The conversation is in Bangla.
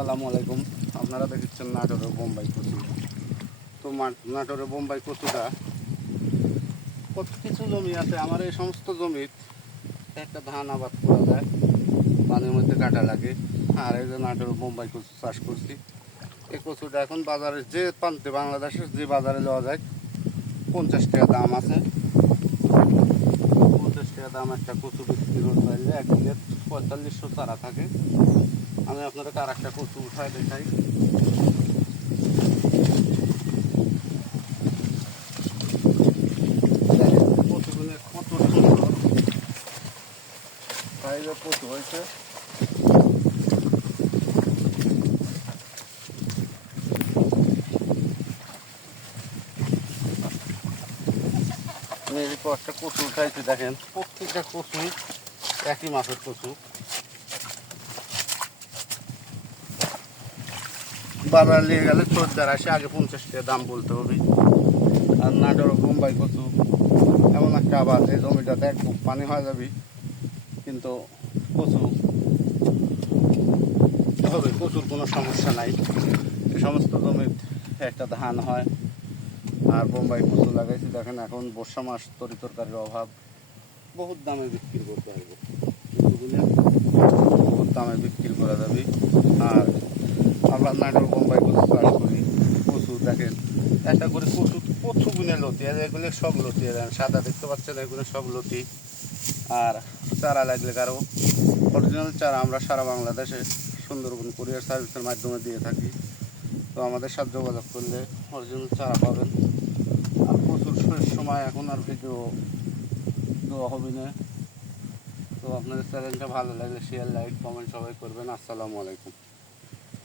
আসসালামু আলাইকুম। আপনারা দেখছেন নাটোরের বোম্বাই কচু। তো নাটোরের বোম্বাই কচুটা কত কিছু জমি আছে আমার, এই সমস্ত জমির একটা ধান আবাদ করা যায়, পানির মধ্যে কাটা লাগে। আর এই যে নাটোরের বোম্বাই কচু চাষ করছি। এই কচুটা এখন বাজারে যে প্রান্তে, বাংলাদেশের যে বাজারে লওয়া যায় 50 টাকা দাম আছে। 50 টাকা দাম একটা কচু বিক্রি করতে পারলে একদিকে 4500 চারা থাকে। আমি আপনাদের আর একটা কচু উঠায় দেখাই। কচুগুলো কত সুন্দর সাইজের কচু হয়েছে। আমি এই কয়েকটা কচু উঠাইছি, দেখেন প্রত্যেকটা কচু একই মাছের কচু। বাজার নিয়ে গেলে 1480, আগে 50 টাকা দাম বলতে হবে। আর নাটোর বোম্বাই কচু এমন একটা আবাদ, এই জমিটাতে এক বুক পানি হয়ে যাবে, কিন্তু কচু হবে, কচুর কোনো সমস্যা নাই। এই সমস্ত জমির একটা ধান হয়। আর বোম্বাই কচু লাগাইছি, দেখেন এখন বর্ষা মাস, তরিতরকারির অভাব, বহুত দামে বিক্রি করতে হবে, কচুগুলো বহুত দামে বিক্রি করা যাবে। আর আমরা নাটোর বোম্বাই কচু চাষ করি। কচু দেখেন একটা করে কচু গুনে লতি, এগুলো সব লতি, সাদা দেখতে পাচ্ছেন, এগুলো সব লতি। আর চারা লাগলে কারো অরিজিনাল চারা আমরা সারা বাংলাদেশে সুন্দরবন কুরিয়ার সার্ভিসের মাধ্যমে দিয়ে থাকি। তো আমাদের সাথে যোগাযোগ করলে অরিজিনাল চারা পাবেন। আর প্রচুর শস্যের সময় এখন আর ভিডিও দেওয়া হবে না। তো আপনাদের চ্যানেলটা ভালো লাগলে শেয়ার, লাইক, কমেন্ট সবাই করবেন। আসসালামু আলাইকুম।